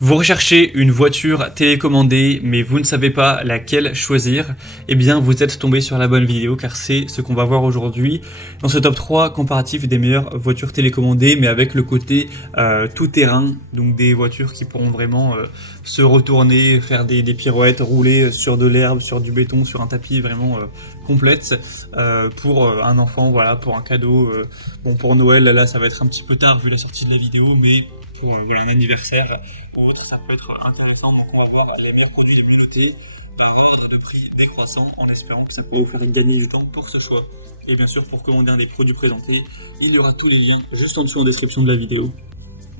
Vous recherchez une voiture télécommandée, mais vous ne savez pas laquelle choisir, eh bien vous êtes tombé sur la bonne vidéo car c'est ce qu'on va voir aujourd'hui dans ce top 3 comparatif des meilleures voitures télécommandées, mais avec le côté tout-terrain, donc des voitures qui pourront vraiment se retourner, faire des pirouettes, rouler sur de l'herbe, sur du béton, sur un tapis vraiment complète pour un enfant, voilà, pour un cadeau. Bon, pour Noël, là ça va être un petit peu tard vu la sortie de la vidéo, mais pour voilà, un anniversaire ou autre, ça peut être intéressant. Donc on va voir les meilleurs produits les mieux notés par ordre de prix décroissant, en espérant que ça pourra vous faire gagner du temps pour ce choix. Et bien sûr, pour commander un des produits présentés, il y aura tous les liens juste en dessous en description de la vidéo.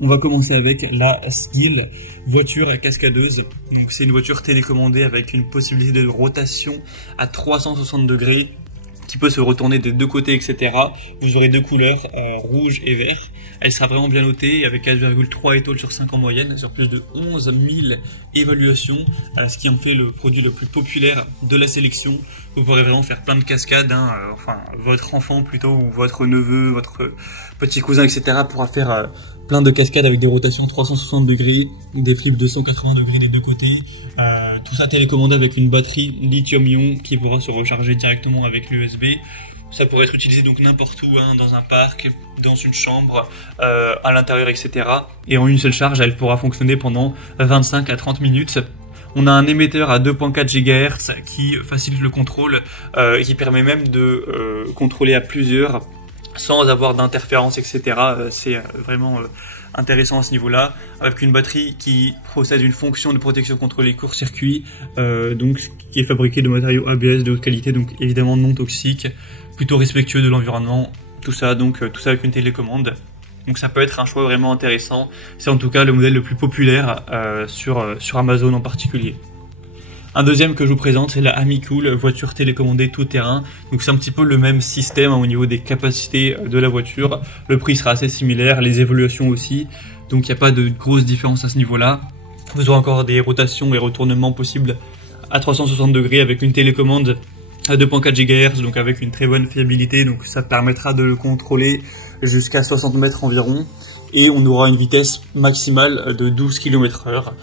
On va commencer avec la Skill, voiture cascadeuse. Donc c'est une voiture télécommandée avec une possibilité de rotation à 360 degrés qui peut se retourner des deux côtés, etc. Vous aurez deux couleurs, rouge et vert. Elle sera vraiment bien notée avec 4,3 étoiles sur 5 en moyenne, sur plus de 11 000 évaluations, ce qui en fait le produit le plus populaire de la sélection. Vous pourrez vraiment faire plein de cascades, enfin votre enfant plutôt, ou votre neveu, votre petit cousin, etc. pourra faire plein de cascades avec des rotations 360 degrés, des flips de 180 degrés des deux côtés. Tout ça télécommandé avec une batterie lithium-ion qui pourra se recharger directement avec l'USB. Ça pourrait être utilisé donc n'importe où, dans un parc, dans une chambre, à l'intérieur, etc. Et en une seule charge, elle pourra fonctionner pendant 25 à 30 minutes. On a un émetteur à 2.4 GHz qui facilite le contrôle, qui permet même de contrôler à plusieurs sans avoir d'interférence, etc. C'est vraiment intéressant à ce niveau-là, avec une batterie qui possède une fonction de protection contre les courts-circuits, donc qui est fabriquée de matériaux ABS de haute qualité, donc évidemment non toxiques, plutôt respectueux de l'environnement, tout ça avec une télécommande. Donc ça peut être un choix vraiment intéressant. C'est en tout cas le modèle le plus populaire sur Amazon en particulier. Un deuxième que je vous présente, c'est la Amicool, voiture télécommandée tout-terrain. Donc c'est un petit peu le même système au niveau des capacités de la voiture. Le prix sera assez similaire, les évaluations aussi. Donc il n'y a pas de grosse différence à ce niveau-là. Vous aurez encore des rotations et retournements possibles à 360 degrés avec une télécommande à 2.4 GHz, donc avec une très bonne fiabilité. Donc ça permettra de le contrôler jusqu'à 60 mètres environ. Et on aura une vitesse maximale de 12 km/h.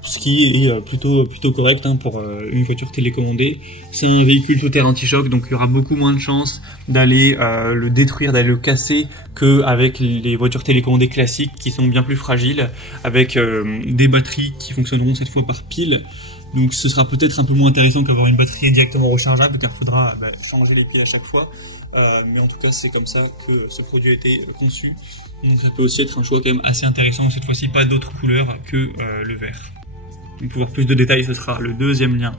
Ce qui est plutôt correct pour une voiture télécommandée. C'est un véhicule tout-terrain anti-choc, donc il y aura beaucoup moins de chances d'aller le détruire, d'aller le casser qu'avec les voitures télécommandées classiques qui sont bien plus fragiles, avec des batteries qui fonctionneront cette fois par pile. Donc ce sera peut-être un peu moins intéressant qu'avoir une batterie directement rechargeable, car il faudra changer les piles à chaque fois. Mais en tout cas, c'est comme ça que ce produit a été conçu. Donc ça peut aussi être un choix quand même assez intéressant. Cette fois-ci, pas d'autres couleurs que le vert. Pour voir plus de détails, ce sera le deuxième lien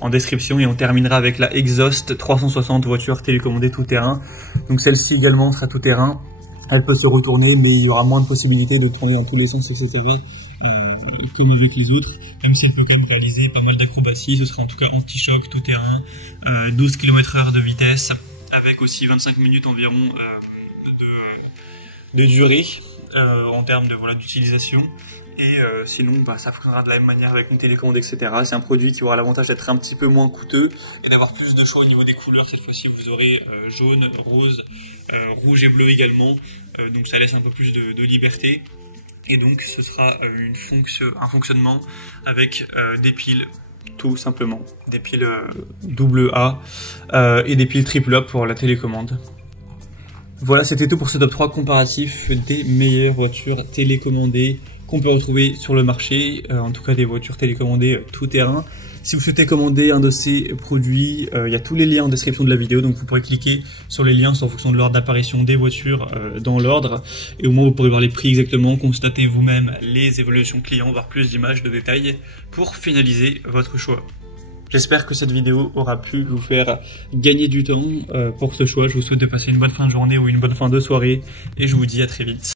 en description, et on terminera avec la Exhaust 360, voiture télécommandée tout-terrain. Donc celle-ci également sera tout-terrain. Elle peut se retourner, mais il y aura moins de possibilités de tourner dans tous les sens, etc. Comme avec les autres, même si elle peut quand même réaliser pas mal d'acrobaties. Ce sera en tout cas anti-choc, tout-terrain, 12 km/h de vitesse, avec aussi 25 minutes environ de durée en termes d'utilisation. Et sinon, ça fonctionnera de la même manière avec une télécommande, etc. C'est un produit qui aura l'avantage d'être un petit peu moins coûteux et d'avoir plus de choix au niveau des couleurs. Cette fois-ci, vous aurez jaune, rose, rouge et bleu également. Donc ça laisse un peu plus de liberté. Et donc ce sera un fonctionnement avec des piles, tout simplement. Des piles AA et des piles AAA pour la télécommande. Voilà, c'était tout pour ce top 3 comparatif des meilleures voitures télécommandées qu'on peut retrouver sur le marché, en tout cas des voitures télécommandées tout-terrain. Si vous souhaitez commander un de ces produits, il y a tous les liens en description de la vidéo, donc vous pourrez cliquer sur les liens en fonction de l'ordre d'apparition des voitures dans l'ordre, et au moins vous pourrez voir les prix exactement, constater vous-même les évaluations clients, voir plus d'images, de détails pour finaliser votre choix. J'espère que cette vidéo aura pu vous faire gagner du temps pour ce choix. Je vous souhaite de passer une bonne fin de journée ou une bonne fin de soirée, et je vous dis à très vite.